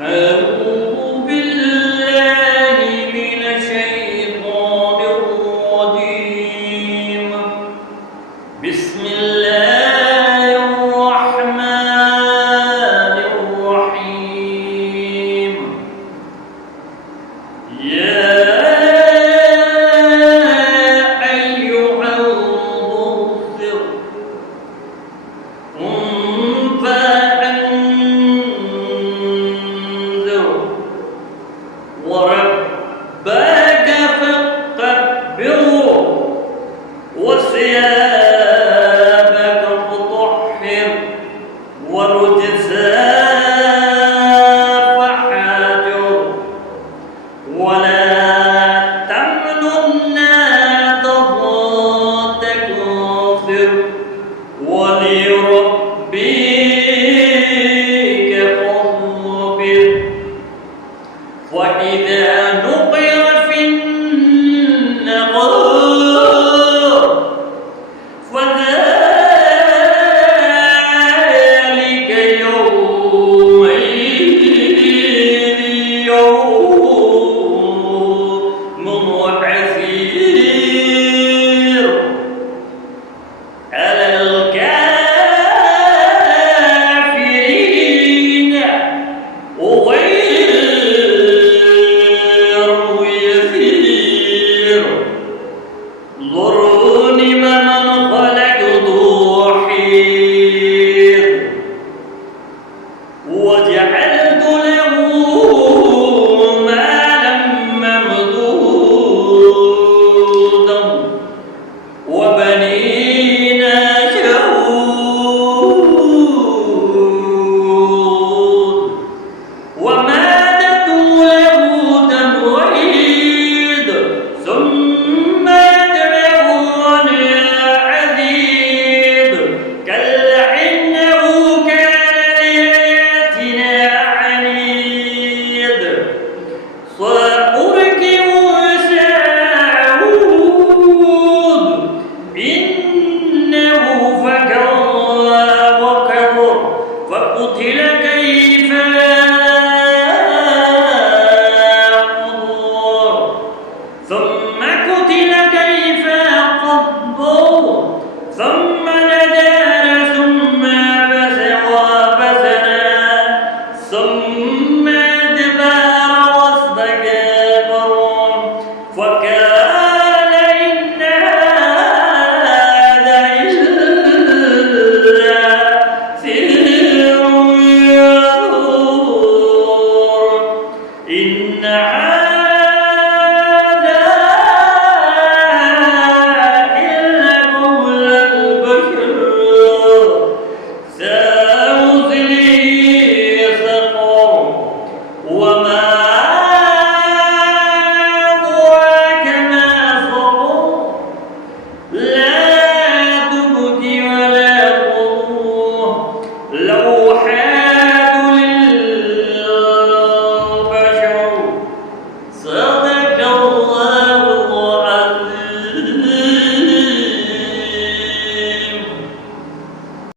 أعوذ بالله من الشيطان الرجيم. بسم الله الرحمن الرحيم. يا أيها المدثر قم فأنذر وربك فكبر وثيابك فطهر والرجز فاهجر ولا تمنن تستكثر ولربك فاصبر وإذا نقر في النقور فذلك يومئذ يوم عسير على الكافرين غير يسير. ذروني من خلقت وحيد وجعل